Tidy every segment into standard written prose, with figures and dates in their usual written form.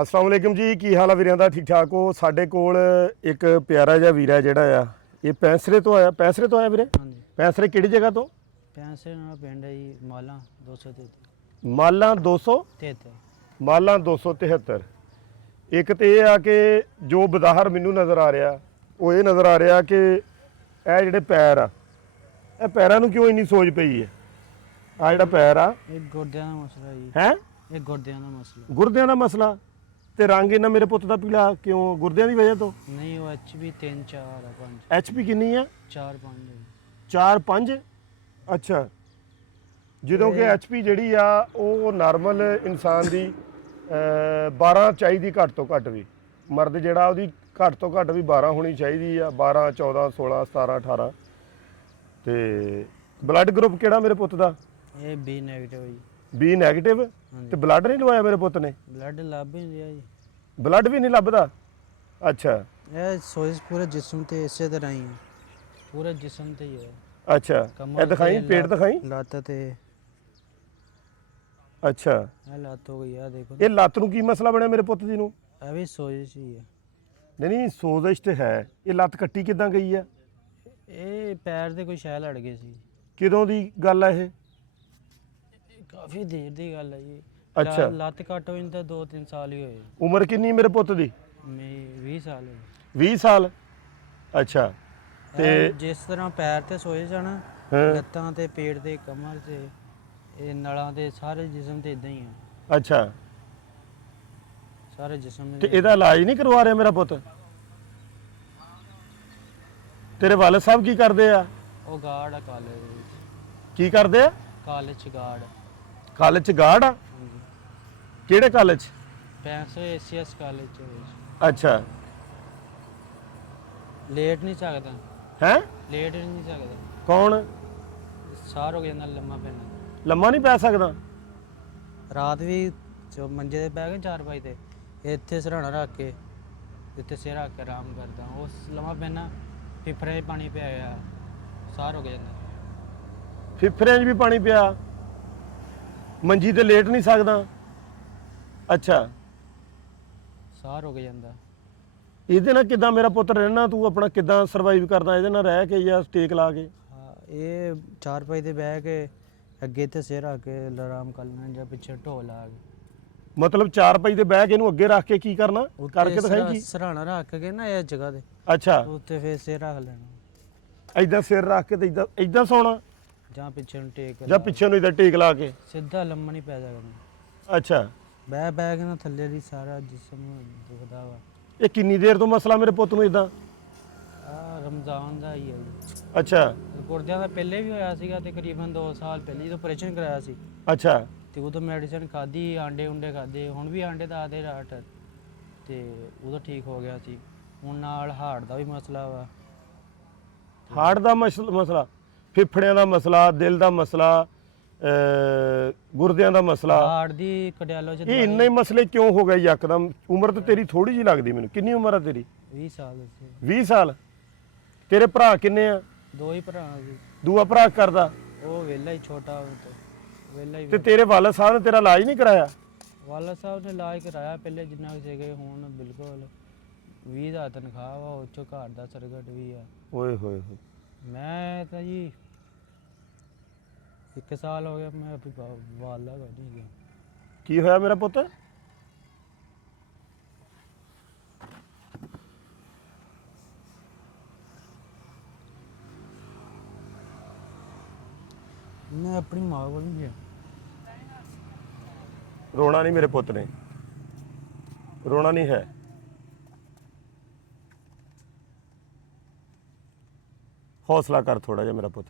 अस्सलाम वालेकुम जी, की हाल है वीरां दा? ठीक ठाक हो? साडे कोल एक प्यारा जिहा वीरा जिहड़ा आ ये पैंसरे तो आया। पैंसरे तो आया वीरे? हाँ जी। पैंसरे किहड़ी जगह तो? पैंसठ ਨਾਲ ਪਿੰਡ ਹੈ ਜੀ ਮਾਲਾ 273 ਮਾਲਾਂ 200 ਮਾਲਾਂ 273। ਇੱਕ ਤੇ ਇਹ ਆ ਕਿ ਜੋ ਬਜ਼ਾਹਰ ਮੈਨੂੰ ਨਜ਼ਰ ਆ ਰਿਹਾ ਉਹ ਇਹ ਨਜ਼ਰ ਆ ਰਿਹਾ ਕਿ ਇਹ ਜਿਹੜੇ ਪੈਰ ਆ ਇਹ ਪੈਰਾਂ ਨੂੰ ਕਿਉਂ ਇੰਨੀ ਸੋਜ ਪਈ ਹੈ? ਆ ਜਿਹੜਾ ਪੈਰ ਆ ਇਹ ਗੁਰਦਿਆਂ ਦਾ ਮਸਲਾ ਜੀ। ਹੈ ਇਹ ਗੁਰਦਿਆਂ ਦਾ ਮਸਲਾ ਗੁਰਦਿਆਂ ਦਾ ਮਸਲਾ। ਤੇ ਰੰਗ ਇਹਨਾਂ ਮੇਰੇ ਪੁੱਤ ਦਾ ਪੀਲਾ ਕਿਉਂ? ਗੁਰਦਿਆਂ ਦੀ ਵਜ੍ਹਾ ਤੋਂ? ਨਹੀਂ ਉਹ HP 3 4 ਆ 5 ਐਚਪੀ ਕਿੰਨੀ ਆ? 4 5 4 5। ਅੱਛਾ, ਜਦੋਂ ਕਿ ਐਚਪੀ ਜਿਹੜੀ ਆ ਉਹ ਨਾਰਮਲ ਇਨਸਾਨ ਦੀ 12 ਚਾਹੀਦੀ ਘੱਟ ਤੋਂ ਘੱਟ ਵੀ। ਮਰਦ ਜਿਹੜਾ ਉਹਦੀ ਘੱਟ ਤੋਂ ਘੱਟ ਵੀ 12 ਹੋਣੀ ਚਾਹੀਦੀ ਆ। 12 14 16 17 18। ਤੇ ਬਲੱਡ ਗਰੁੱਪ ਕਿਹੜਾ ਮੇਰੇ ਪੁੱਤ ਦਾ? ਇਹ B ਨੈਗੇਟਿਵ ਜੀ। B negative. ਤੇ ਬਲੱਡ ਨਹੀਂ ਲਵਾਇਆ ਮੇਰੇ ਪੁੱਤ ਨੇ? ਬਲੱਡ ਲੱਭ ਹੀ ਨਹੀਂ ਰਿਹਾ ਜੀ। ਬਲੱਡ ਵੀ ਨਹੀਂ ਲੱਭਦਾ? ਅੱਛਾ ਇਹ ਸੋਇਸ ਪੂਰੇ ਜਿਸਮ ਤੇ ਇਸੇ ਤਰ੍ਹਾਂ ਹੀ ਹੈ, ਪੂਰੇ ਜਿਸਮ ਤੇ ਹੀ ਹੈ। ਅੱਛਾ, ਇਹ ਦਿਖਾਈ ਪੇਟ ਦਿਖਾਈ। ਲੱਤ ਤੇ ਅੱਛਾ, ਇਹ ਲੱਤ ਹੋ ਗਈ ਆ ਦੇਖੋ। ਇਹ ਲੱਤ ਨੂੰ ਕੀ ਮਸਲਾ ਬਣਿਆ ਮੇਰੇ ਪੁੱਤ ਜੀ ਨੂੰ? ਇਹ ਵੀ ਸੋਇਸ ਹੀ ਹੈ। ਨਹੀਂ ਸੋਜ਼ਸ਼ ਤੇ ਹੈ। ਇਹ ਲੱਤ ਕੱਟੀ ਕਿੱਦਾਂ ਗਈ ਆ? ਇਹ ਪੈਰ ਤੇ ਕੋਈ ਸ਼ੈ ਲੜ ਗਈ ਸੀ। ਕਿਦੋਂ ਦੀ ਗੱਲ ਆ ਇਹ? ਕਾਫੀ ਦੇਰ ਦੀ ਗੱਲ ਹੈ ਜੀ। ਅੱਛਾ। ਲੱਤ ਕੱਟ ਹੋਈ ਨੂੰ ਤਾਂ 2-3 ਸਾਲ ਹੀ ਹੋਏ। ਉਮਰ ਕਿੰਨੀ ਮੇਰੇ ਪੁੱਤ ਦੀ? ਮੈਂ 20 ਸਾਲ ਹੋਏ। 20 ਸਾਲ। ਅੱਛਾ, ਤੇ ਜਿਸ ਤਰ੍ਹਾਂ ਪੈਰ ਤੇ ਸੋਏ ਜਾਣਾ, ਹਾਂ। ਲੱਤਾਂ ਤੇ ਪੇਟ ਤੇ ਕਮਰ ਤੇ ਇਹ ਨਲਾਂ ਤੇ ਸਾਰੇ ਜਿਸਮ ਤੇ ਇਦਾਂ ਹੀ ਆ। ਅੱਛਾ, ਸਾਰੇ ਜਿਸਮ ਤੇ ਦੇ ਇਹਦਾ ਇਲਾਜ ਨਹੀਂ ਕਰਵਾ ਰਿਹਾ ਮੇਰਾ ਪੁੱਤ? ਤੇਰੇ ਵਾਲਦ ਸਾਹਿਬ ਕੀ ਕਰਦੇ ਆ? ਉਹ ਗਾਰਡ ਆ ਕਾਲਜ ਦੇ ਵਿੱਚ। ਕੀ ਕਰਦੇ ਆ? ਕਾਲਜ ਚ ਗਾਰਡ। ਕਾਲਜ ਚ ਗਾਰਡ ਆ? ਹਾਂਜੀ। ਕਿਹੜੇ ਕਾਲਜ? 65 ACS ਕਾਲਜ ਚ ਵਿੱਚ। ਅੱਛਾ, ਲੇਟ ਨਹੀਂ ਸਕਦਾ। ਹੈ ਲੇਟ ਨਹੀਂ ਸਕਦਾ। ਕੌਣ? ਸਾਰ ਹੋ ਜਾਂਦਾ ਲੰਮਾ ਪੈਣਾ। ਲੰਮਾ ਨਹੀਂ ਪੈ ਸਕਦਾ? ਰਾਤ ਵੀ ਜੋ ਮੰਜੇ ਤੇ ਬਹਿ ਕੇ 4 ਵਜੇ ਤੇ ਇੱਥੇ ਸਿਰਹਾਣਾ ਰੱਖ ਕੇ ਇੱਥੇ ਸਿਰ ਰੱਖ ਕੇ ਆਰਾਮ ਕਰਦਾ। ਉਸ ਲੰਮਾ ਪੈਣਾ ਫਿਫਰੇ 'ਚ ਪਾਣੀ ਪਿਆ ਗਿਆ, ਸਾਰ ਹੋ ਜਾਂਦਾ। ਫਿਫਰਿਆਂ 'ਚ ਵੀ ਪਾਣੀ ਪਿਆ? ਮੰਜੀ ਤੇ ਲੇਟ ਨਹੀਂ ਸਕਦਾ? ਅੱਛਾ, ਸਾਰ ਹੋ ਜਾਂਦਾ। ਇਹਦੇ ਨਾਲ ਕਿੱਦਾਂ ਮੇਰਾ ਪੁੱਤ ਰਹਿਣਾ? ਤੂੰ ਆਪਣਾ ਕਿੱਦਾਂ ਸਰਵਾਈਵ ਕਰਦਾ ਇਹਦੇ ਨਾਲ ਰਹਿ ਕੇ ਜਾਂ ਸਟੇਕ ਲਾ ਕੇ? ਹਾਂ, ਇਹ 4 ਵਜੇ ਤੇ ਬਹਿ ਕੇ ਅੱਗੇ ਤੇ ਸਿਰ ਰੱਖ ਕੇ ਆਰਾਮ ਕਰ ਲੈਣਾ ਜਾਂ ਪਿੱਛੇ ਢੋ ਲਾ ਕੇ। ਮਤਲਬ 4 ਪਈ ਤੇ ਬਹਿ ਕੇ ਇਹਨੂੰ ਅੱਗੇ ਰੱਖ ਕੇ ਕੀ ਕਰਨਾ? ਕਰਕੇ ਦਿਖਾਈ ਕੀ? ਸਿਰਹਾਣਾ ਰੱਖ ਕੇ ਨਾ ਇਹ ਜਗ੍ਹਾ ਤੇ ਅੱਛਾ, ਉੱਤੇ ਫੇਰ ਸਿਰ ਰੱਖ ਲੈਣਾ ਏਦਾਂ ਸਿਰ ਰੱਖ ਕੇ ਤੇ ਏਦਾਂ ਏਦਾਂ ਸੌਣਾ ਜਾਂ ਪਿੱਛੇ ਨੂੰ ਟੇਕ ਜਾਂ ਪਿੱਛੇ ਨੂੰ ਏਦਾਂ ਟੇਕ ਲਾ ਕੇ? ਸਿੱਧਾ ਲੰਮਾ ਨਹੀਂ ਪੈ ਸਕਦਾ। ਅੱਛਾ, ਬਹਿ ਬਹਿ ਕੇ ਨਾ ਥੱਲੇ ਦੀ ਸਾਰਾ ਜਿਸਮ ਦੁਖਦਾ ਵਾ। ਇਹ ਕਿੰਨੀ ਦੇਰ ਤੋਂ ਮਸਲਾ ਮੇਰੇ ਪੁੱਤ ਨੂੰ ਇਦਾਂ? ਆ ਰਮਜ਼ਾਨ ਦਾ ਹੀ ਹੈ ਜੀ। ਅੱਛਾ ਗੁਰਦਿਆਂ ਦਾ ਪਹਿਲੇ ਵੀ ਹੋਇਆ ਸੀਗਾ, ਤਕਰੀਬਨ 2 ਸਾਲ ਪਹਿਲੇ ਜਦੋਂ ਆਪਰੇਸ਼ਨ ਕਰਾਇਆ ਸੀ ਅੱਛਾ ਤੇ ਉਦੋਂ ਮੈਡੀਸਿਨ ਖਾਧੀ, ਆਂਡੇ ਉਂਡੇ ਖਾਧੇ। ਹੁਣ ਵੀ ਆਂਡੇ ਦਾ ਆਦੇ ਰਾਟ ਤੇ ਉਦੋਂ ਠੀਕ ਹੋ ਗਿਆ ਸੀ। ਹੁਣ ਨਾਲ ਹਾਰਟ ਦਾ ਵੀ ਮਸਲਾ ਵਾ। ਹਾਰਟ ਦਾ ਮਸਲਾ, ਫੇਫੜਿਆਂ ਦਾ ਮਸਲਾ, ਦਿਲ ਦਾ ਮਸਲਾ, ਗੁਰਦਿਆਂ ਦਾ ਮਸਲਾ। ਹਾਰਟ ਦੀ ਕਡਿਆਲੋਜੀ ਇਹ ਇੰਨੇ ਮਸਲੇ ਕਿਉਂ ਹੋ ਗਏ ਯਕਦਮ? ਉਮਰ ਤਾਂ ਤੇਰੀ ਥੋੜੀ ਜਿਹੀ ਲੱਗਦੀ ਮੈਨੂੰ। ਕਿੰਨੀ ਉਮਰ ਆ ਤੇਰੀ? 20 ਸਾਲ ਸੀ। 20 ਸਾਲ। ਤੇਰੇ ਭਰਾ ਕਿੰਨੇ ਆ? 2 ਹੀ ਭਰਾ ਸੀ। ਦੂਆ ਭਰਾ ਕਰਦਾ? ਉਹ ਵਿਹਲਾ ਹੀ ਛੋਟਾ ਉਹ ਤੋਂ ਵਿਹਲਾ ਹੀ। ਤੇ ਤੇਰੇ ਵਾਲਦ ਸਾਹਿਬ ਨੇ ਤੇਰਾ ਇਲਾਜ ਨਹੀਂ ਕਰਾਇਆ? ਵਾਲਾ ਸਾਹਿਬ ਨੇ ਇਲਾਜ ਕਰਾਇਆ ਪਹਿਲੇ ਜਿੰਨਾ ਕੁ ਸੀਗੇ। ਹੁਣ ਬਿਲਕੁਲ 20 ਦਾ ਤਨਖਾਹ ਵਾ, ਉਹ ਚੋਂ ਘਰ ਦਾ ਸਰਕਟ ਵੀ ਆ। ਓਏ ਹੋਏ ਹੋਏ। ਮੈਂ ਤਾਂ ਜੀ 1 ਸਾਲ ਹੋ ਗਿਆ ਮੈਂ ਆਪਣੀ ਵਾਲਾ ਕਰ ਨਹੀਂ ਗਿਆ। ਕੀ ਹੋਇਆ ਮੇਰਾ ਪੁੱਤ? ਮੈਂ ਆਪਣੀ ਮਾਂ ਕੋਲ ਨਹੀਂ ਗਿਆ। ਰੋਣਾ ਨਹੀਂ ਮੇਰੇ ਪੁੱਤ ਨੇ, ਰੋਣਾ ਨਹੀਂ ਹੈ। ਹੌਸਲਾ ਕਰ ਥੋੜਾ ਜਿਹਾ ਮੇਰਾ ਪੁੱਤ।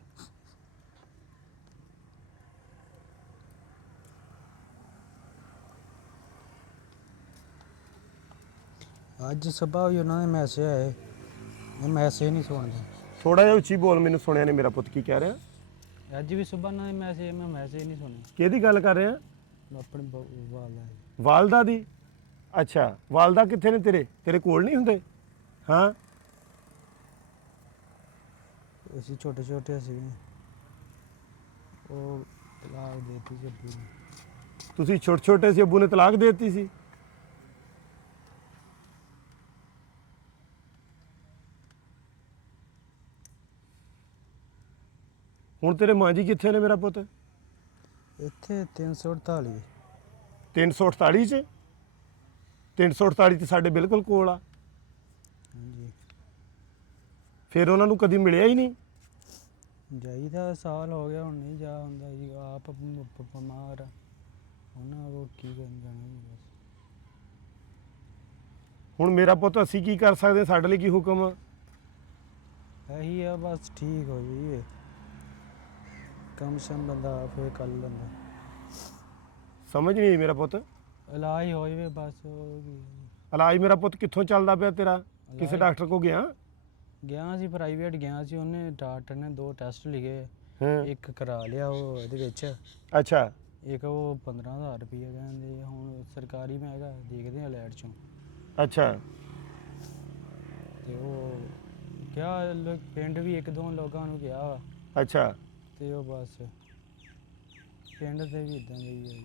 ਅੱਜ ਸਵੇਰ ਹੋਈ ਉਹਨਾਂ ਦੇ ਮੈਸੇਜ ਆਏ, ਮੈਂ ਮੈਸੇਜ ਨਹੀਂ ਸੁਣਦਾ। ਥੋੜਾ ਜਿਹਾ ਉੱਚੀ ਬੋਲ, ਮੈਨੂੰ ਸੁਣਿਆ ਨਹੀਂ ਮੇਰਾ ਪੁੱਤ ਕੀ ਕਹਿ ਰਿਹਾ। ਅੱਜ ਵੀ ਸਵੇਰ ਉਹਨਾਂ ਦੇ ਮੈਸੇਜ, ਮੈਂ ਮੈਸੇਜ ਨਹੀਂ ਸੁਣਿਆ। ਕਿਹਦੀ ਗੱਲ ਕਰ ਰਿਹਾ? ਆਪਣੇ ਵਾਲਾ ਵਾਲਦਾ ਦੀ? ਅੱਛਾ, ਵਾਲਦਾ ਕਿੱਥੇ ਨੇ ਤੇਰੇ? ਤੇਰੇ ਕੋਲ ਨਹੀਂ ਹੁੰਦੇ? ਹਾਂ, ਅਸੀਂ ਛੋਟੇ ਛੋਟੇ ਸੀ, ਉਹ ਤਲਾਕ ਦੇ ਦਿੱਤੀ ਸੀ ਅੱਬੂ ਨੇ। ਤੁਸੀਂ ਛੋਟੇ ਛੋਟੇ ਸੀ, ਅੱਬੂ ਨੇ ਤਲਾਕ ਦੇ ਦਿੱਤੀ ਸੀ? ਹੁਣ ਤੇਰੇ ਮਾਂ ਜੀ ਕਿੱਥੇ ਨੇ ਮੇਰਾ ਪੁੱਤ? ਇੱਥੇ 348। 348 ਚ? 348 ਤੇ ਸਾਡੇ ਬਿਲਕੁਲ ਕੋਲ ਆ। ਹਾਂਜੀ ਫਿਰ ਉਹਨਾਂ ਨੂੰ ਕਦੀ ਮਿਲਿਆ ਹੀ ਨਹੀਂ? ਜਾਈਦਾ, ਸਾਲ ਹੋ ਗਿਆ ਹੁਣ ਨਹੀਂ ਜਾ ਹੁੰਦਾ ਜੀ, ਆਪ ਬਿਮਾਰ ਆ, ਉਹਨਾਂ ਕੋਲ ਕੀ ਕਰਨ ਜਾਣਾ ਜੀ ਬਸ। ਹੁਣ ਮੇਰਾ ਪੁੱਤ ਅਸੀਂ ਕੀ ਕਰ ਸਕਦੇ, ਸਾਡੇ ਲਈ ਕੀ ਹੁਕਮ ਆ? ਇਹੀ ਆ ਬਸ, ਠੀਕ ਹੋ ਜਾਈਏ, ਕੰਮ ਸ਼ਮ ਬੰਦਾ ਫੇਰ ਕਰ ਲੈਂਦਾ, ਸਮਝ ਨਹੀਂ ਆਈ ਮੇਰਾ ਪੁੱਤ। ਇਲਾਜ ਹੋ ਜਾਵੇ ਬਸ। ਹੋਰ ਕੀ। ਇਲਾਜ ਮੇਰਾ ਪੁੱਤ ਕਿੱਥੋਂ ਚੱਲਦਾ ਪਿਆ ਤੇਰਾ? ਕਿਸੇ ਇਲਾਜ- ਡਾਕਟਰ ਕੋ ਗਿਆ? ਗਿਆ ਸੀ ਪ੍ਰਾਈਵੇਟ ਗਿਆ ਸੀ, ਉਹਨੇ ਡਾਕਟਰ ਨੇ 2 ਟੈਸਟ ਲਿਖੇ, ਹਾਂ। ਇੱਕ ਕਰਾ ਲਿਆ ਉਹ ਇਹਦੇ ਵਿੱਚ, ਅੱਛਾ ਇੱਕ ਉਹ 15,000 ਰੁਪਈਆ ਕਹਿੰਦੇ, ਹੁਣ ਸਰਕਾਰੀ ਮੈਂ ਹੈਗਾ, ਦੇਖਦੇ ਆ ਲੈਟ ਚੋਂ। ਅੱਛਾ ਤੇ ਉਹ ਕਿਹਾ ਪਿੰਡ ਵੀ 1-2 ਲੋਕਾਂ ਨੂੰ ਕਿਹਾ ਵਾ, ਅੱਛਾ ਤੇ ਉਹ ਬਸ ਪਿੰਡ ਤੇ ਵੀ ਇਦਾਂ ਦੇ ਹੀ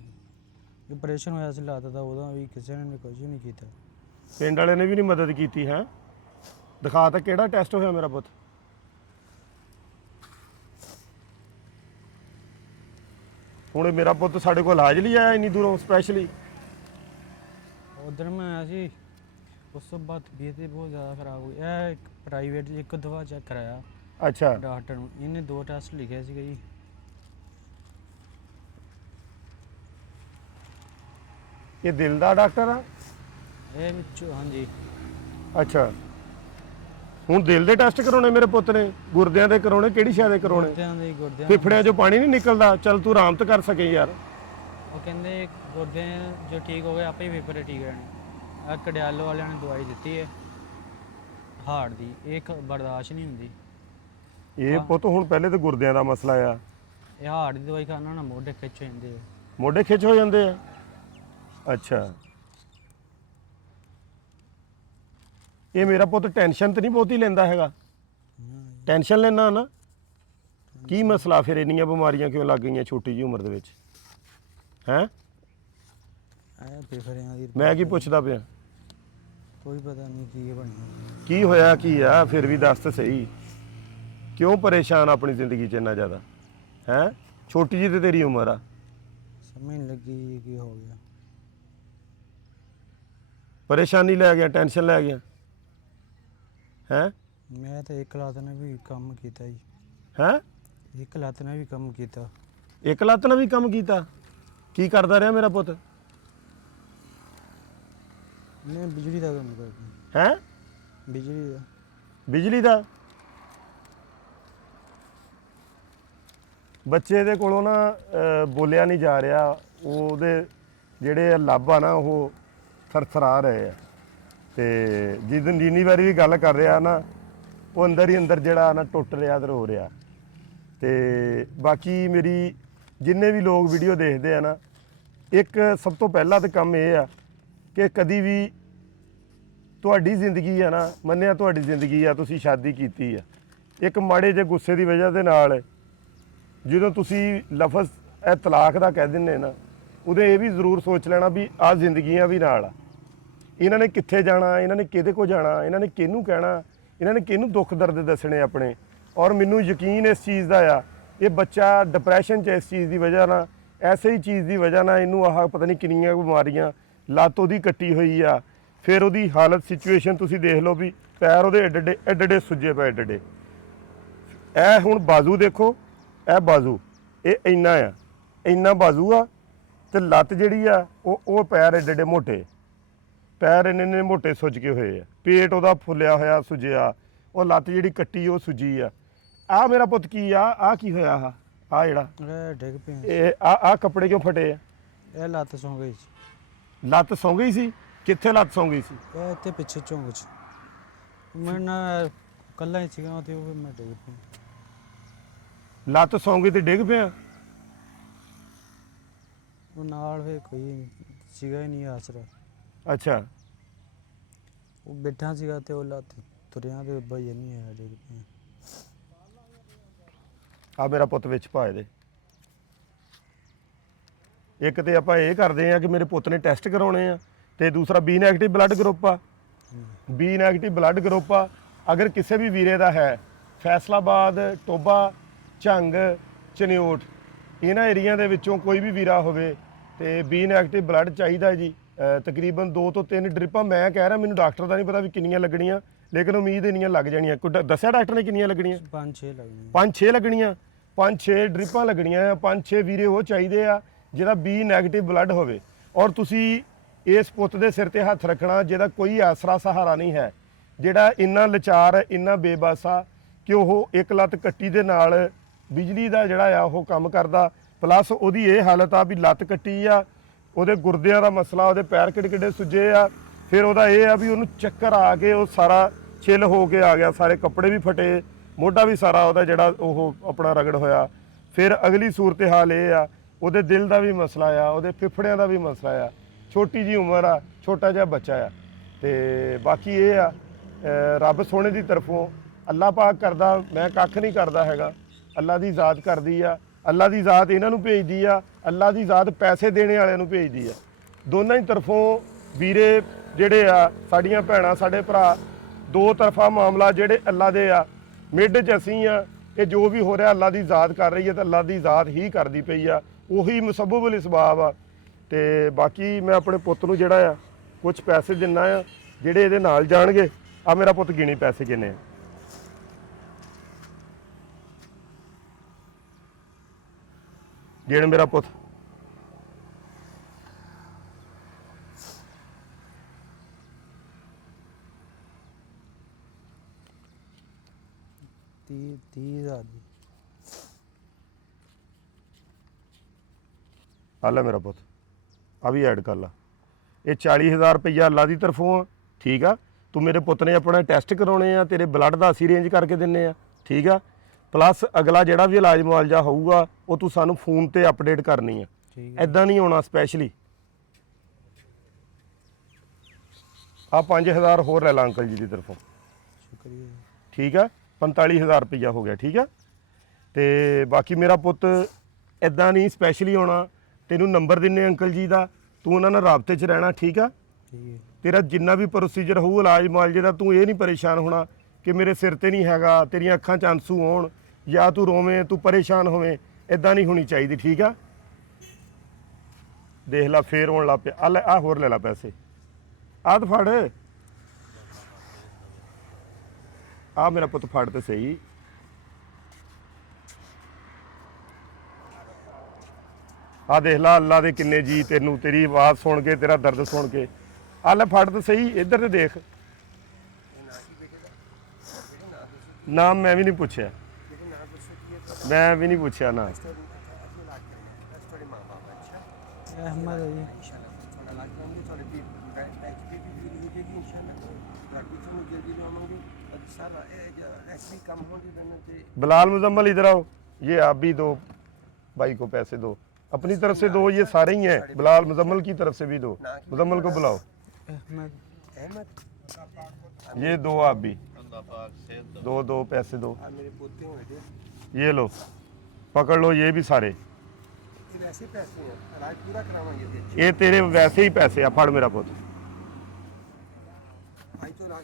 ਆ। ਆਪਰੇਸ਼ਨ ਹੋਇਆ ਸੀ ਲੱਤ ਦਾ, ਉਹਦਾ ਵੀ ਕਿਸੇ ਨੇ ਕੁਝ ਨਹੀਂ ਕੀਤਾ। ਪਿੰਡ ਵਾਲੇ ਨੇ ਵੀ ਨਹੀਂ ਮਦਦ ਕੀਤੀ ਹੈ? ਦਿਖਾ ਤਾਂ ਕਿਹੜਾ ਟੈਸਟ ਹੋਇਆ ਮੇਰਾ ਪੁੱਤ? ਹੁਣ ਇਹ ਮੇਰਾ ਪੁੱਤ ਸਾਡੇ ਕੋਲ ਇਲਾਜ ਲਈ ਆਇਆ ਇੰਨੀ ਦੂਰੋਂ ਸਪੈਸ਼ਲੀ? ਉਧਰ ਮੈਂ ਆਇਆ ਸੀ, ਉਸ ਤੋਂ ਬਾਅਦ ਤਬੀਅਤ ਹੀ ਬਹੁਤ ਜ਼ਿਆਦਾ ਖਰਾਬ ਹੋਈ। ਇਹ ਇੱਕ ਪ੍ਰਾਈਵੇਟ ਇੱਕ ਦਵਾ ਚੈੱਕ ਕਰਾਇਆ ਅੱਛਾ ਡਾਕਟਰ ਨੂੰ, ਇਹਨੇ 2 ਟੈਸਟ ਲਿਖੇ ਸੀਗੇ ਜੀ। ਇਹ ਦਿਲ ਦਾ ਡਾਕਟਰ ਆ? ਇਹ ਵਿੱਚੋਂ ਹਾਂਜੀ। ਅੱਛਾ ਹੁਣ ਦਿਲ ਦੇ ਟੈਸਟ ਕਰਾਉਣੇ ਮੇਰੇ ਪੁੱਤ ਨੇ? ਗੁਰਦਿਆਂ ਦੇ ਕਰਾਉਣੇ? ਕਿਹੜੀ ਸ਼ਾਇਦ ਦੇ ਕਰਾਉਣੇ? ਗੁਰਦਿਆਂ ਫੇਫੜਿਆਂ 'ਚੋਂ ਪਾਣੀ ਨਹੀਂ ਨਿਕਲਦਾ? ਚੱਲ ਤੂੰ ਆਰਾਮ ਤਾਂ ਕਰ ਸਕੇ ਯਾਰ। ਉਹ ਕਹਿੰਦੇ ਗੁਰਦੇ ਜੋ ਠੀਕ ਹੋ ਗਏ ਆਪੇ ਹੀ ਫੇਫੜੇ ਠੀਕ ਰਹਿਣੇ। ਆ ਕੜਿਆਲੋ ਵਾਲਿਆਂ ਨੇ ਦਵਾਈ ਦਿੱਤੀ ਹੈ ਹਾਰਟ ਦੀ, ਇਹ ਬਰਦਾਸ਼ਤ ਨਹੀਂ ਹੁੰਦੀ। ਇਹ ਪੁੱਤ ਹੁਣ ਪਹਿਲੇ ਤਾਂ ਗੁਰਦਿਆਂ ਦਾ ਮਸਲਾ ਆ, ਇਹ ਹਾਰਟ ਦੀ ਦਵਾਈ ਖਾਣਾ ਨਾ ਮੋਢੇ ਖਿੱਚ ਹੋ ਜਾਂਦੇ ਆ। ਮੋਢੇ ਖਿੱਚ ਹੋ ਜਾਂਦੇ ਆ? ਅੱਛਾ ਇਹ ਮੇਰਾ ਪੁੱਤ ਟੈਨਸ਼ਨ ਤਾਂ ਨਹੀਂ ਬਹੁਤੀ ਲੈਂਦਾ ਹੈਗਾ? ਟੈਨਸ਼ਨ ਲੈਣਾ ਨਾ? ਕੀ ਮਸਲਾ ਫਿਰ, ਇੰਨੀਆਂ ਬਿਮਾਰੀਆਂ ਕਿਉਂ ਲੱਗ ਗਈਆਂ ਛੋਟੀ ਜਿਹੀ ਉਮਰ ਦੇ ਵਿੱਚ ਹੈ? ਇਹ ਫੇਫੜਿਆਂ ਦੀ ਮੈਂ ਕੀ ਪੁੱਛਦਾ ਪਿਆ? ਕੋਈ ਪਤਾ ਨਹੀਂ ਕੀ ਬਣਿਆ। ਕੀ ਹੋਇਆ ਕੀ ਆ, ਫਿਰ ਵੀ ਦੱਸ ਤਾਂ ਸਹੀ। ਕਿਉਂ ਪਰੇਸ਼ਾਨ ਆਪਣੀ ਜ਼ਿੰਦਗੀ 'ਚ ਇੰਨਾ ਜ਼ਿਆਦਾ ਹੈ? ਛੋਟੀ ਜਿਹੀ ਤੇ ਤੇਰੀ ਉਮਰ ਆ। ਸਮਝ ਨਹੀਂ ਲੱਗੀ ਕੀ ਹੋ ਗਿਆ। ਪਰੇਸ਼ਾਨੀ ਲੈ ਗਿਆ, ਟੈਨਸ਼ਨ ਲੈ ਗਿਆ ਹੈ? ਮੈਂ ਤਾਂ ਇੱਕ ਲੱਤ ਨੇ ਵੀ ਕੰਮ ਕੀਤਾ ਜੀ, ਹੈ ਇੱਕ ਲੱਤ ਨੇ ਵੀ ਕੰਮ ਕੀਤਾ। ਇੱਕ ਲੱਤ ਨਾਲ ਵੀ ਕੰਮ ਕੀਤਾ? ਕੀ ਕਰਦਾ ਰਿਹਾ ਮੇਰਾ ਪੁੱਤ? ਮੈਂ ਬਿਜਲੀ ਦਾ ਕੰਮ ਕਰਦਾ। ਹੈ ਬਿਜਲੀ ਦਾ? ਬਿਜਲੀ ਦਾ? ਬੱਚੇ ਦੇ ਕੋਲੋਂ ਨਾ ਬੋਲਿਆ ਨਹੀਂ ਜਾ ਰਿਹਾ, ਉਹਦੇ ਜਿਹੜੇ ਲੱਭ ਆ ਨਾ ਉਹ ਥਰਥਰਾ ਰਹੇ ਆ, ਤੇ ਜਿੰਨੀ ਵਾਰੀ ਵੀ ਗੱਲ ਕਰ ਰਿਹਾ ਨਾ ਉਹ ਅੰਦਰ ਹੀ ਅੰਦਰ ਜਿਹੜਾ ਨਾ ਟੁੱਟ ਰਿਹਾ ਤੇ ਰੋ ਰਿਹਾ। ਤੇ ਬਾਕੀ ਮੇਰੀ ਜਿੰਨੇ ਵੀ ਲੋਕ ਵੀਡੀਓ ਦੇਖਦੇ ਆ ਨਾ, ਇੱਕ ਸਭ ਤੋਂ ਪਹਿਲਾਂ ਤਾਂ ਕੰਮ ਇਹ ਆ ਕਿ ਕਦੀ ਵੀ ਤੁਹਾਡੀ ਜ਼ਿੰਦਗੀ ਆ ਨਾ, ਮੰਨਿਆ ਤੁਹਾਡੀ ਜ਼ਿੰਦਗੀ ਆ, ਤੁਸੀਂ ਸ਼ਾਦੀ ਕੀਤੀ ਆ, ਇੱਕ ਮਾੜੇ ਜਿਹੇ ਗੁੱਸੇ ਦੀ ਵਜ੍ਹਾ ਦੇ ਨਾਲ ਜਦੋਂ ਤੁਸੀਂ ਲਫ਼ਜ਼ ਇਹ ਤਲਾਕ ਦਾ ਕਹਿ ਦਿੰਦੇ ਨਾ, ਉਹਦੇ ਇਹ ਵੀ ਜ਼ਰੂਰ ਸੋਚ ਲੈਣਾ ਵੀ ਆਹ ਜ਼ਿੰਦਗੀਆਂ ਵੀ ਨਾਲ ਆ। ਇਹਨਾਂ ਨੇ ਕਿੱਥੇ ਜਾਣਾ, ਇਹਨਾਂ ਨੇ ਕਿਹਦੇ ਕੋਲ ਜਾਣਾ, ਇਹਨਾਂ ਨੇ ਕਿਹਨੂੰ ਕਹਿਣਾ, ਇਹਨਾਂ ਨੇ ਕਿਹਨੂੰ ਦੁੱਖ ਦਰਦ ਦੱਸਣੇ ਆਪਣੇ। ਔਰ ਮੈਨੂੰ ਯਕੀਨ ਇਸ ਚੀਜ਼ ਦਾ ਆ, ਇਹ ਬੱਚਾ ਡਿਪਰੈਸ਼ਨ 'ਚ ਇਸ ਚੀਜ਼ ਦੀ ਵਜ੍ਹਾ ਨਾਲ, ਐਸੇ ਹੀ ਚੀਜ਼ ਦੀ ਵਜ੍ਹਾ ਨਾਲ ਇਹਨੂੰ ਆਹ ਪਤਾ ਨਹੀਂ ਕਿੰਨੀਆਂ ਬਿਮਾਰੀਆਂ, ਲੱਤ ਉਹਦੀ ਕੱਟੀ ਹੋਈ ਆ, ਫਿਰ ਉਹਦੀ ਹਾਲਤ ਸਿਚੁਏਸ਼ਨ ਤੁਸੀਂ ਦੇਖ ਲਓ ਵੀ ਪੈਰ ਉਹਦੇ ਐਡੇ ਐਡੇ ਸੁੱਜੇ ਪਏ ਐਡੇ। ਇਹ ਹੁਣ ਬਾਜ਼ੂ ਦੇਖੋ, ਇਹ ਬਾਜ਼ੂ ਇਹ ਇੰਨਾ ਆ, ਇੰਨਾ ਬਾਜ਼ੂ ਆ, ਤੇ ਲੱਤ ਜਿਹੜੀ ਆ ਉਹ ਪੈਰ ਐਡੇ ਮੋਟੇ, ਪੈਰ ਇੰਨੇ ਮੋਟੇ ਸੁੱਜ ਕੇ ਹੋਏ ਆ, ਪੇਟ ਉਹਦਾ ਫੁੱਲਿਆ ਹੋਇਆ ਸੁੱਜਿਆ, ਉਹ ਲੱਤ ਜਿਹੜੀ ਕੱਟੀ ਉਹ ਸੁੱਜੀ ਆ। ਆਹ ਮੇਰਾ ਪੁੱਤ ਕੀ ਆ, ਆਹ ਕੀ ਹੋਇਆ? ਆਹ ਜਿਹੜਾ ਇਹ ਡਿੱਗ ਪਿਆ। ਇਹ ਆਹ ਕੱਪੜੇ ਕਿਉਂ ਫਟੇ ਆ? ਇਹ ਲੱਤ ਸੌਂ ਗਈ ਸੀ। ਲੱਤ ਸੌਂ ਗਈ ਸੀ? ਕਿੱਥੇ ਲੱਤ ਸੌਂ ਗਈ ਸੀ? ਇਹ ਇੱਥੇ ਪਿੱਛੇ ਝੋਂਕ 'ਚ ਮੈਂ ਨਾ ਕੱਲਾ ਹੀ ਸੀਗਾ ਤੇ ਉਹ ਮੈਂ ਡਿੱਗ ਪਿਆ। ਲੱਤ ਸੌਂ ਗਈ ਤੇ ਡਿੱਗ ਪਿਆ? ਉਹ ਨਾਲ ਫੇ ਕੋਈ ਸੀਗਾ ਹੀ ਨਹੀਂ ਆਸਰਾ। ਅੱਛਾ ਉਹ ਬੈਠਾ ਸੀਗਾ ਤੇ ਉਹ ਲੱਤ ਤੁਰਿਆ ਤੇ ਬਈ ਨਹੀਂ ਆਇਆ, ਡਿੱਗ ਪਿਆ। ਆ ਮੇਰਾ ਪੁੱਤ ਵਿੱਚ ਪਾ ਦੇ। ਇੱਕ ਤੇ ਆਪਾਂ ਇਹ ਕਰਦੇ ਆ ਕਿ ਮੇਰੇ ਪੁੱਤ ਨੇ ਟੈਸਟ ਕਰਾਉਣੇ ਆ, ਤੇ ਦੂਸਰਾ ਬੀ ਨੈਗੇਟਿਵ ਬਲੱਡ ਗਰੁੱਪ ਆ। ਬੀ ਨੈਗੇਟਿਵ ਬਲੱਡ ਗਰੁੱਪ ਆ, ਅਗਰ ਕਿਸੇ ਵੀ ਵੀਰੇ ਦਾ ਹੈ, ਫੈਸਲਾਬਾਦ, ਟੋਬਾ, ਝੰਗ, ਚਨਿਓਟ, ਇਹਨਾਂ ਏਰੀਆ ਦੇ ਵਿੱਚੋਂ ਕੋਈ ਵੀ ਵੀਰਾ ਹੋਵੇ ਤੇ ਬੀ ਨੈਗੇਟਿਵ ਬਲੱਡ ਚਾਹੀਦਾ ਜੀ। ਤਕਰੀਬਨ 2 ਤੋਂ 3 ਡ੍ਰਿਪਾਂ, ਮੈਂ ਕਹਿ ਰਿਹਾ ਮੈਨੂੰ ਡਾਕਟਰ ਦਾ ਨਹੀਂ ਪਤਾ ਵੀ ਕਿੰਨੀਆਂ ਲੱਗਣੀਆਂ, ਲੇਕਿਨ ਉਮੀਦ ਇੰਨੀਆਂ ਲੱਗ ਜਾਣੀਆਂ। ਕੋਈ ਦੱਸਿਆ ਡਾਕਟਰ ਨੇ ਕਿੰਨੀਆਂ ਲੱਗਣੀਆਂ? 5-6 ਲੱਗਣੇ। 5-6 ਲੱਗਣੀਆਂ, 5-6 ਡ੍ਰਿਪਾਂ ਲੱਗਣੀਆਂ ਆ। 5-6 ਵੀਰੇ ਉਹ ਚਾਹੀਦੇ ਆ ਜਿਹਦਾ ਬੀ ਨੈਗੇਟਿਵ ਬਲੱਡ ਹੋਵੇ। ਔਰ ਤੁਸੀਂ ਇਸ ਪੁੱਤ ਦੇ ਸਿਰ ਤੇ ਹੱਥ ਰੱਖਣਾ ਜਿਹਦਾ ਕੋਈ ਆਸਰਾ ਸਹਾਰਾ ਨਹੀਂ ਹੈ, ਜਿਹੜਾ ਇੰਨਾ ਲਾਚਾਰ ਹੈ, ਇੰਨਾ ਬੇਬਸ ਆ ਕਿ ਉਹ ਇੱਕ ਲੱਤ ਕੱਟੀ ਦੇ ਨਾਲ ਬਿਜਲੀ ਦਾ ਜਿਹੜਾ ਆ ਉਹ ਕੰਮ ਕਰਦਾ, ਪਲੱਸ ਉਹਦੀ ਇਹ ਹਾਲਤ ਆ ਵੀ ਲੱਤ ਕੱਟੀ ਆ, ਉਹਦੇ ਗੁਰਦਿਆਂ ਦਾ ਮਸਲਾ, ਉਹਦੇ ਪੈਰ ਕਿੱਡੇ ਕਿੱਡੇ ਸੁੱਜੇ ਆ। ਫਿਰ ਉਹਦਾ ਇਹ ਆ ਵੀ ਉਹਨੂੰ ਚੱਕਰ ਆ ਕੇ ਉਹ ਸਾਰਾ ਛਿੱਲ ਹੋ ਕੇ ਆ ਗਿਆ, ਸਾਰੇ ਕੱਪੜੇ ਵੀ ਫਟੇ, ਮੋਢਾ ਵੀ ਸਾਰਾ ਉਹਦਾ ਜਿਹੜਾ ਉਹ ਆਪਣਾ ਰਗੜ ਹੋਇਆ। ਫਿਰ ਅਗਲੀ ਸੂਰਤ ਹਾਲ ਇਹ ਆ, ਉਹਦੇ ਦਿਲ ਦਾ ਵੀ ਮਸਲਾ ਆ, ਉਹਦੇ ਫਿਫੜਿਆਂ ਦਾ ਵੀ ਮਸਲਾ ਆ, ਛੋਟੀ ਜੀ ਉਮਰ ਆ, ਛੋਟਾ ਜਿਹਾ ਬੱਚਾ ਆ। ਤੇ ਬਾਕੀ ਇਹ ਆ ਰੱਬ ਸੋਹਣੇ ਦੀ ਤਰਫੋਂ ਅੱਲਾਹ ਪਾਕ ਕਰਦਾ, ਮੈਂ ਕੱਖ ਨਹੀਂ ਕਰਦਾ ਹੈਗਾ, ਅੱਲਾ ਦੀ ਜ਼ਾਤ ਕਰਦੀ ਆ। ਅੱਲਾ ਦੀ ਜ਼ਾਤ ਇਹਨਾਂ ਨੂੰ ਭੇਜਦੀ ਆ, ਅੱਲਾ ਦੀ ਜ਼ਾਤ ਪੈਸੇ ਦੇਣੇ ਵਾਲਿਆਂ ਨੂੰ ਭੇਜਦੀ ਆ। ਦੋਨਾਂ ਹੀ ਤਰਫੋਂ ਵੀਰੇ ਜਿਹੜੇ ਆ, ਸਾਡੀਆਂ ਭੈਣਾਂ, ਸਾਡੇ ਭਰਾ, ਦੋ ਤਰਫਾ ਮਾਮਲਾ ਜਿਹੜੇ ਅੱਲਾ ਦੇ ਆ, ਮਿੱਡ 'ਚ ਅਸੀਂ ਆ। ਇਹ ਜੋ ਵੀ ਹੋ ਰਿਹਾ ਅੱਲਾ ਦੀ ਜ਼ਾਤ ਕਰ ਰਹੀ ਹੈ ਤੇ ਅੱਲਾ ਦੀ ਜ਼ਾਤ ਹੀ ਕਰਦੀ ਪਈ ਆ, ਉਹੀ ਮੁਸੱਬਬੁਲ ਅਸਬਾਬ ਆ। ਤੇ ਬਾਕੀ ਮੈਂ ਆਪਣੇ ਪੁੱਤ ਨੂੰ ਜਿਹੜਾ ਆ ਕੁਝ ਪੈਸੇ ਦਿੰਨਾ ਆ ਜਿਹੜੇ ਇਹਦੇ ਨਾਲ ਜਾਣਗੇ। ਆ ਮੇਰਾ ਪੁੱਤ ਗਿਣੀ ਪੈਸੇ ਕਿੰਨੇ ਆ। ਗਿਣ ਮੇਰਾ ਪੁੱਤ। ਤੀਹ ਹਜ਼ਾਰ ਦੀ। ਆ ਲੈ ਮੇਰਾ ਪੁੱਤ, ਆ ਵੀ ਐਡ ਕਰ ਲਾ। ਇਹ 40,000 ਰੁਪਈਆ ਅੱਲਾ ਦੀ ਤਰਫੋਂ ਆ, ਠੀਕ ਆ। ਤੂੰ ਮੇਰੇ ਪੁੱਤ ਨੇ ਆਪਣਾ ਟੈਸਟ ਕਰਾਉਣੇ ਆ, ਤੇਰੇ ਬਲੱਡ ਦਾ ਅਸੀਂ ਰੇਂਜ ਕਰਕੇ ਦਿੰਨੇ ਆ, ਠੀਕ ਆ। ਪਲੱਸ ਅਗਲਾ ਜਿਹੜਾ ਵੀ ਇਲਾਜ ਮੁਆਲਜਾ ਹੋਊਗਾ ਉਹ ਤੂੰ ਸਾਨੂੰ ਫੋਨ ਤੇ ਅਪਡੇਟ ਕਰਨੀ ਆ, ਐਦਾਂ ਨਹੀਂ ਆਉਣਾ ਸਪੈਸ਼ਲੀ। ਆ 5,000 ਹੋਰ ਲੈ ਲਾ ਅੰਕਲ ਜੀ ਦੀ ਤਰਫੋਂ, ਸ਼ੁਕਰੀਆ। ਠੀਕ ਆ। 45,000 ਰੁਪਈਆ ਹੋ ਗਿਆ, ਠੀਕ ਆ। ਤੇ ਬਾਕੀ ਮੇਰਾ ਪੁੱਤ ਐਦਾਂ ਨਹੀਂ ਸਪੈਸ਼ਲੀ ਆਉਣਾ, ਤੈਨੂੰ ਨੰਬਰ ਦਿੰਨੇ ਅੰਕਲ ਜੀ ਦਾ, ਤੂੰ ਉਹਨਾਂ ਨਾਲ ਰਾਬਤੇ 'ਚ ਰਹਿਣਾ, ਠੀਕ ਆ। ਠੀਕ ਹੈ। ਤੇਰਾ ਜਿੰਨਾ ਵੀ ਪ੍ਰੋਸੀਜਰ ਹੋਊ ਇਲਾਜ ਮੁਆਲਜੇ ਦਾ, ਤੂੰ ਇਹ ਨਹੀਂ ਪਰੇਸ਼ਾਨ ਹੋਣਾ ਕਿ ਮੇਰੇ ਸਿਰ ਤੇ ਨਹੀਂ ਹੈਗਾ, ਤੇਰੀਆਂ ਅੱਖਾਂ 'ਚ ਆਂਸੂ ਆਉਣ ਜਾਂ ਤੂੰ ਰੋਵੇਂ, ਤੂੰ ਪਰੇਸ਼ਾਨ ਹੋਵੇਂ, ਇਦਾਂ ਨਹੀਂ ਹੋਣੀ ਚਾਹੀਦੀ, ਠੀਕ ਆ। ਦੇਖ ਲੈ ਫੇਰ ਆਉਣ ਲੱਗ ਪਿਆ। ਆ ਲੈ, ਆ ਹੋਰ ਲੈ ਲੈ ਪੈਸੇ, ਆਹ ਤਾਂ ਫੜ। ਆ ਮੇਰਾ ਪੁੱਤ ਫੜ ਤੇ ਸਹੀ। ਆ ਦੇਖ ਲਾ ਅੱਲਾ ਦੇ ਕਿੰਨੇ ਜੀ ਤੈਨੂੰ, ਤੇਰੀ ਆਵਾਜ਼ ਸੁਣ ਕੇ, ਤੇਰਾ ਦਰਦ ਸੁਣ ਕੇ। ਆ ਲੈ ਫੜ ਤੇ ਸਹੀ, ਇੱਧਰ ਤੇ ਦੇਖ। ਨਾਮ ਮੈਂ ਵੀ ਨਹੀਂ ਪੁੱਛਿਆ, ਮੈਂ ਵੀ ਨਹੀਂ ਪੁੱਛਿਆ ਨਾ। ਅਹਿਮਦ ਹੈ ਜੀ। बिलाल मुजम्मल इधर आओ, ये आप भी दो, भाई को पैसे दो, अपनी तरफ से दो, ये सारे ही हैं। बिलाल मुजम्मल की तरफ से भी दो, मुजम्मल को बुलाओ। ये दो आप भी, दो दो पैसे दो, ये लो पकड़ लो, ये भी सारे, ये तेरे वैसे ही पैसे आ। फड़ मेरा पुत,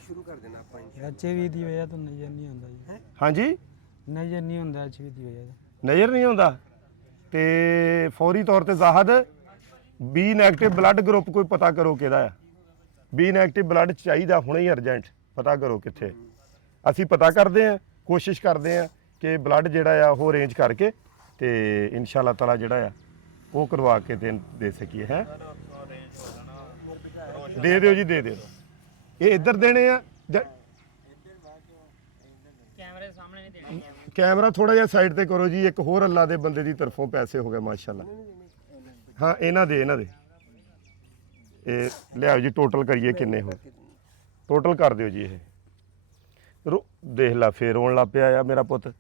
शुरू कर देना ਆਪਾਂ ਐਚਆਈਵੀ ਦੀ ਵਜ੍ਹਾ ਤੋਂ ਨਜ਼ਰ ਨਹੀਂ ਆਉਂਦਾ ਜੀ। ਹਾਂਜੀ ਨਜ਼ਰ ਨਹੀਂ ਆਉਂਦਾ ਐਚਆਈਵੀ ਦੀ ਵਜ੍ਹਾ ਤੋਂ। ਨਜ਼ਰ ਨਹੀਂ ਆਉਂਦਾ ਤੇ ਫੌਰੀ ਤੌਰ ਤੇ ਜ਼ਾਹਦ ਬੀ ਨੈਗੇਟਿਵ ਬਲੱਡ ਗਰੁੱਪ ਕੋਈ ਪਤਾ ਕਰੋ ਕਿਹਦਾ ਆ। ਬੀ ਨੈਗੇਟਿਵ ਬਲੱਡ ਚਾਹੀਦਾ ਹੁਣੇ ਹੀ ਅਰਜੈਂਟ, ਪਤਾ ਕਰੋ ਕਿੱਥੇ। ਅਸੀਂ ਪਤਾ ਕਰਦੇ ਆ, ਕੋਸ਼ਿਸ਼ ਕਰਦੇ ਆ ਕਿ ਬਲੱਡ ਜਿਹੜਾ ਆ ਉਹ ਅਰੇਂਜ ਕਰਕੇ ਤੇ ਇਨਸ਼ਾਅੱਲਾ ਤਾਲਾ ਜਿਹੜਾ ਆ ਉਹ ਕਰਵਾ ਕੇ ਦੇ ਸਕੀਏ। ਹੈ ਦੇ ਦਿਓ ਜੀ, ਦੇ ਦਿਓ। ਇਹ ਇੱਧਰ ਦੇਣੇ ਆ, ਕੈਮਰਾ ਥੋੜਾ ਜਿਹਾ ਸਾਈਡ ਤੇ ਕਰੋ ਜੀ। ਇੱਕ ਹੋਰ ਅੱਲਾ ਦੇ ਬੰਦੇ ਦੀ ਤਰਫੋਂ ਪੈਸੇ ਹੋ ਗਏ ਮਾਸ਼ਾਅੱਲਾ। ਹਾਂ ਇਹਨਾਂ ਦੇ ਇਹ ਲਿਆਓ ਜੀ, ਟੋਟਲ ਕਰੀਏ ਕਿੰਨੇ ਹੋ, ਟੋਟਲ ਕਰ ਦਿਓ ਜੀ। ਇਹ ਦੇਖ ਲਾ ਫੇਰ ਰੋਣ ਲੱਗ ਪਿਆ ਆ ਮੇਰਾ ਪੁੱਤ।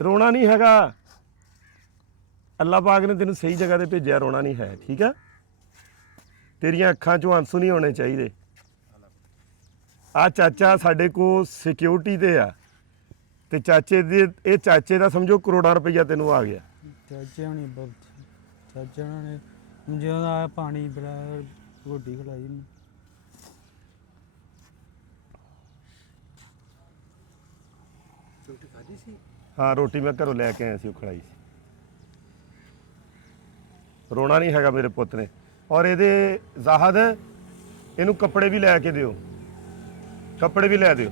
ਰੋਣਾ ਨਹੀਂ ਹੈਗਾ, ਅੱਲਾ ਪਾਕ ਨੇ ਤੈਨੂੰ ਸਹੀ ਜਗ੍ਹਾ ਤੇ ਭੇਜਿਆ, ਰੋਣਾ ਨਹੀਂ ਹੈ, ਠੀਕ ਆ। ਤੇਰੀਆਂ ਅੱਖਾਂ 'ਚੋਂ ਆਂਸੂ ਨਹੀਂ ਆਉਣੇ ਚਾਹੀਦੇ। ਆ ਚਾਚਾ ਸਾਡੇ ਕੋਲ ਸਿਕਿਉਰਿਟੀ ਤੇ ਆ ਤੇ ਚਾਚੇ ਦੇ, ਇਹ ਚਾਚੇ ਦਾ ਸਮਝੋ ਕਰੋੜਾਂ ਰੁਪਈਆ ਤੈਨੂੰ ਆ ਗਿਆ। ਚਾਚੇ ਹੋਣੀ ਬਹੁਤ, ਚਾਚੇ ਉਹਨਾਂ ਨੇ ਜਦੋਂ ਆਇਆ ਪਾਣੀ ਬੜਾ ਰੋਟੀ ਖਿਲਾਈ ਨੂੰ। ਰੋਟੀ ਖਾਧੀ ਸੀ? ਹਾਂ ਰੋਟੀ ਮੈਂ ਘਰੋਂ ਲੈ ਕੇ ਆਇਆ ਸੀ, ਉਹ ਖੜਾਈ ਸੀ। ਰੋਣਾ ਨਹੀਂ ਹੈਗਾ ਮੇਰੇ ਪੁੱਤ ਨੇ। ਔਰ ਇਹਦੇ ਜ਼ਾਹਦ ਇਹਨੂੰ ਕੱਪੜੇ ਵੀ ਲੈ ਕੇ ਦਿਓ, ਕੱਪੜੇ ਵੀ ਲੈ ਦਿਓ,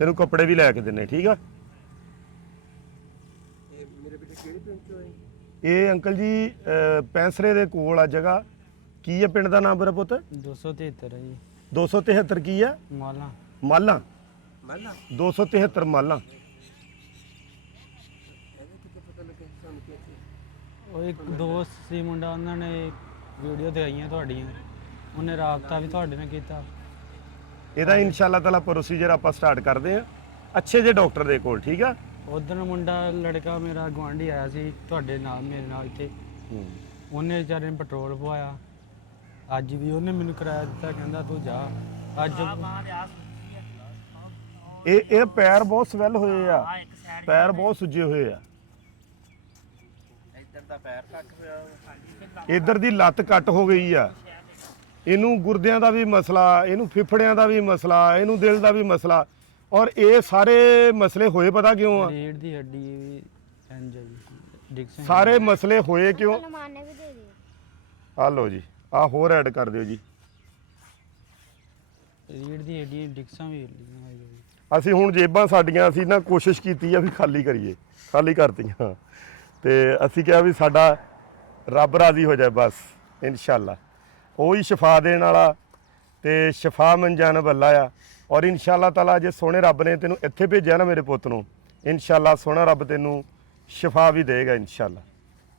ਇਹਨੂੰ ਕੱਪੜੇ ਵੀ ਲੈ ਕੇ ਦਿੰਨੇ, ਠੀਕ ਆ। ਇਹ ਮੇਰੇ ਬੇਟੇ ਕਿਹੜੇ ਪਿੰਡ ਚੋਂ ਆਏ? ਇਹ ਅੰਕਲ ਜੀ ਪੈਂਸਰੇ ਦੇ ਕੋਲ ਆ ਜਗ੍ਹਾ। ਕੀ ਹੈ ਪਿੰਡ ਦਾ ਨਾਮ ਮੇਰਾ ਪੁੱਤ? 273 ਹੈ ਜੀ 273 ਕੀ ਆ? ਮਾਲਾ। ਮਾਲਾਂ। ਮਾਲਾ 273 ਮਾਲਾਂ। ਇਹਦੇ ਕਿਤੇ ਪਤਾ ਲੱਗਿਆ ਸਾਨੂੰ ਕਿ ਇੱਥੇ ਉਹ ਇੱਕ ਦੋਸਤ ਸੀ ਮੁੰਡਾ, ਉਹਨਾਂ ਨੇ ਵੀਡੀਓ ਦਿਖਾਈਆਂ ਤੁਹਾਡੀਆਂ, ਉਹਨੇ ਰਾਬਤਾ ਵੀ ਤੁਹਾਡੇ ਨਾਲ ਕੀਤਾ। ਇਹਦਾ ਇਨਸ਼ਾਅੱਲਾ ਤਾਲਾ ਪ੍ਰੋਸੀਜਰ ਆਪਾਂ ਸਟਾਰਟ ਕਰਦੇ ਆ ਅੱਛੇ ਜੇ ਡਾਕਟਰ ਦੇ ਕੋਲ, ਠੀਕ ਆ। ਉਧਰ ਮੁੰਡਾ ਲੜਕਾ ਮੇਰਾ ਗੁਆਂਢੀ ਆਇਆ ਸੀ ਤੁਹਾਡੇ ਨਾਲ, ਮੇਰੇ ਨਾਲ ਇੱਥੇ, ਉਹਨੇ ਵਿਚਾਰੇ ਨੇ ਪੈਟਰੋਲ ਪਵਾਇਆ। ਅੱਜ ਵੀ ਉਹਨੇ ਮੈਨੂੰ ਕਿਰਾਇਆ ਦਿੱਤਾ, ਕਹਿੰਦਾ ਤੂੰ ਜਾ। ਅੱਜ ਇਹ ਪੈਰ ਬਹੁਤ ਸਵੈਲ ਹੋਏ ਆ, ਪੈਰ ਬਹੁਤ ਸੁੱਜੇ ਹੋਏ ਆ। ਇੱਧਰ ਦਾ ਪੈਰ ਕੱਟ ਹੋਇਆ, ਇੱਧਰ ਦੀ ਲੱਤ ਕੱਟ ਹੋ ਗਈ ਆ। ਇਹਨੂੰ ਗੁਰਦਿਆਂ ਦਾ ਵੀ ਮਸਲਾ, ਇਹਨੂੰ ਫਿਫੜਿਆਂ ਦਾ ਵੀ ਮਸਲਾ, ਇਹਨੂੰ ਦਿਲ ਦਾ ਵੀ ਮਸਲਾ। ਔਰ ਇਹ ਸਾਰੇ ਮਸਲੇ ਹੋਏ ਪਤਾ ਕਿਉਂ ਆ? ਰੀੜ ਦੀ ਹੱਡੀ ਵੀ ਇੰਜ ਹੈ ਜੀ, ਡਿਕਸ਼ਨ। ਸਾਰੇ ਮਸਲੇ ਹੋਏ ਕਿਉਂ? ਆ ਲਓ ਜੀ, ਆ ਹੋਰ ਐਡ ਕਰ ਦਿਓ ਜੀ। ਰੀੜ ਦੀ ਹੱਡੀ ਡਿਕਸਾਂ ਵੀ ਹਿੱਲੀਆਂ ਹੋਈਆਂ ਜੀ। ਅਸੀਂ ਹੁਣ ਜੇਬਾਂ ਸਾਡੀਆਂ ਅਸੀਂ ਨਾ ਕੋਸ਼ਿਸ਼ ਕੀਤੀ ਆ ਵੀ ਖਾਲੀ ਕਰੀਏ, ਖਾਲੀ ਕਰਤੀਆਂ। ਤੇ ਅਸੀਂ ਕਿਹਾ ਵੀ ਸਾਡਾ ਰੱਬ ਰਾਜ਼ੀ ਹੋ ਜਾਏ ਬਸ, ਇਨਸ਼ਾਅੱਲਾ ਉਹੀ ਸ਼ਿਫਾ ਦੇਣ ਵਾਲਾ ਤੇ ਸ਼ਿਫਾ ਮਨ ਜਾਨਬ ਅੱਲਾ ਆ। ਔਰ ਇਨਸ਼ਾਅੱਲਾ ਤਾਲਾ ਜੇ ਸੋਹਣੇ ਰੱਬ ਨੇ ਤੈਨੂੰ ਇੱਥੇ ਭੇਜਿਆ ਨਾ ਮੇਰੇ ਪੁੱਤ ਨੂੰ, ਇਨਸ਼ਾਅੱਲਾ ਸੋਹਣਾ ਰੱਬ ਤੈਨੂੰ ਸ਼ਿਫਾ ਵੀ ਦੇਗਾ ਇਨਸ਼ਾਅੱਲਾ,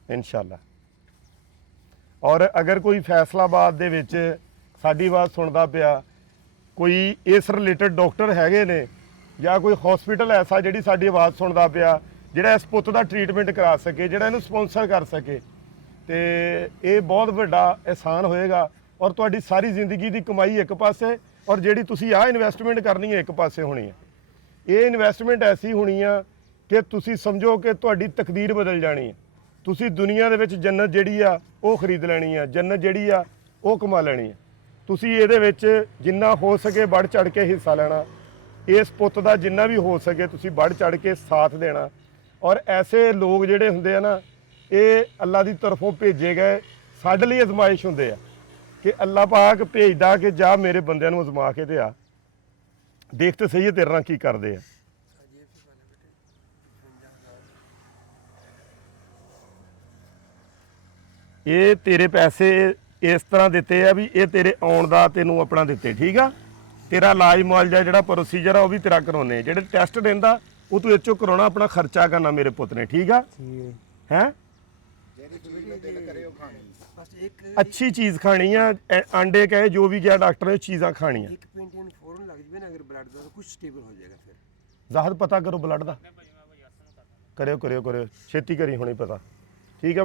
ਇਨਸ਼ਾਅੱਲਾ। ਔਰ ਅਗਰ ਕੋਈ ਫੈਸਲਾਬਾਦ ਦੇ ਵਿੱਚ ਸਾਡੀ ਆਵਾਜ਼ ਸੁਣਦਾ ਪਿਆ, ਕੋਈ ਇਸ ਰਿਲੇਟਡ ਡਾਕਟਰ ਹੈਗੇ ਨੇ ਜਾਂ ਕੋਈ ਹਸਪੀਟਲ ਐਸਾ ਜਿਹੜੀ ਸਾਡੀ ਆਵਾਜ਼ ਸੁਣਦਾ ਪਿਆ, ਜਿਹੜਾ ਇਸ ਪੁੱਤ ਦਾ ਟ੍ਰੀਟਮੈਂਟ ਕਰਾ ਸਕੇ, ਜਿਹੜਾ ਇਹਨੂੰ ਸਪਾਂਸਰ ਕਰ ਸਕੇ, ਤੇ ਇਹ ਬਹੁਤ ਵੱਡਾ ਅਹਿਸਾਨ ਹੋਏਗਾ। ਔਰ ਤੁਹਾਡੀ ਸਾਰੀ ਜ਼ਿੰਦਗੀ ਦੀ ਕਮਾਈ ਇੱਕ ਪਾਸੇ, ਔਰ ਜਿਹੜੀ ਤੁਸੀਂ ਆਹ ਇਨਵੈਸਟਮੈਂਟ ਕਰਨੀ ਹੈ ਇੱਕ ਪਾਸੇ ਹੋਣੀ ਹੈ। ਇਹ ਇਨਵੈਸਟਮੈਂਟ ਐਸੀ ਹੋਣੀ ਆ ਕਿ ਤੁਸੀਂ ਸਮਝੋ ਕਿ ਤੁਹਾਡੀ ਤਕਦੀਰ ਬਦਲ ਜਾਣੀ ਹੈ। ਤੁਸੀਂ ਦੁਨੀਆ ਦੇ ਵਿੱਚ ਜੰਨਤ ਜਿਹੜੀ ਆ ਉਹ ਖਰੀਦ ਲੈਣੀ ਆ, ਜੰਨਤ ਜਿਹੜੀ ਆ ਉਹ ਕਮਾ ਲੈਣੀ ਆ। ਤੁਸੀਂ ਇਹਦੇ ਵਿੱਚ ਜਿੰਨਾ ਹੋ ਸਕੇ ਵੱਧ ਚੜ ਕੇ ਹਿੱਸਾ ਲੈਣਾ, ਇਸ ਪੁੱਤ ਦਾ ਜਿੰਨਾ ਵੀ ਹੋ ਸਕੇ ਤੁਸੀਂ ਵੱਧ ਚੜ ਕੇ ਸਾਥ ਦੇਣਾ। ਔਰ ਐਸੇ ਲੋਕ ਜਿਹੜੇ ਹੁੰਦੇ ਆ ਨਾ, ਇਹ ਅੱਲਾ ਦੀ ਤਰਫੋਂ ਭੇਜੇ ਗਏ ਸਾਡੇ ਲਈ ਅਜ਼ਮਾਇਸ਼ ਹੁੰਦੇ ਆ, ਕਿ ਅੱਲਾ ਪਾਕ ਭੇਜਦਾ ਕਿ ਜਾ ਮੇਰੇ ਬੰਦਿਆਂ ਨੂੰ ਅਜ਼ਮਾ ਕੇ ਤੇ ਆ, ਦੇਖ ਤੇ ਸਹੀ ਹੈ ਤੇਰੇ ਨਾਲ ਕੀ ਕਰਦੇ ਆ। ਇਹ ਤੇਰੇ ਪੈਸੇ ਇਸ ਤਰ੍ਹਾਂ ਦਿੱਤੇ ਆ ਵੀ ਇਹ ਤੇਰੇ ਆਉਣ ਦਾ ਤੈਨੂੰ ਆਪਣਾ ਦਿੱਤੇ, ਠੀਕ ਆ। ਤੇਰਾ ਇਲਾਜ ਮੁਆਲਜਾ ਜਿਹੜਾ ਪ੍ਰੋਸੀਜਰ ਆ ਉਹ ਵੀ ਤੇਰਾ ਕਰਾਉਣੇ, ਜਿਹੜੇ ਟੈਸਟ ਦਿੰਦਾ ਉਹ ਤੂੰ ਇਹ 'ਚੋਂ ਕਰਾਉਣਾ, ਆਪਣਾ ਖਰਚਾ ਕਰਨਾ ਮੇਰੇ ਪੁੱਤ ਨੇ, ਠੀਕ ਆ। ਠੀਕ ਹੈ। ਹੈਂ ਬਸ ਇੱਕ ਅੱਛੀ ਚੀਜ਼ ਖਾਣੀ ਆ, ਆਂਡੇ ਕਹੇ ਜੋ ਵੀ ਕਿਹਾ ਡਾਕਟਰ ਨੇ ਚੀਜ਼ਾਂ ਖਾਣੀਆਂ। ਇੱਕ ਪਿੰਟ ਨੂੰ ਫੌਰਨ ਲੱਗ ਜਵੇ ਨਾ, ਅਗਰ ਬਲੱਡ ਦਾ ਕੁਝ ਸਟੇਬਲ ਹੋ ਜਾਏਗਾ ਫਿਰ। ਜ਼ਾਹਰ ਪਤਾ ਕਰੋ ਬਲੱਡ ਦਾ, ਕਰਿਓ ਛੇਤੀ ਕਰੀ ਹੋਣੀ ਪਤਾ, ਠੀਕ ਆ।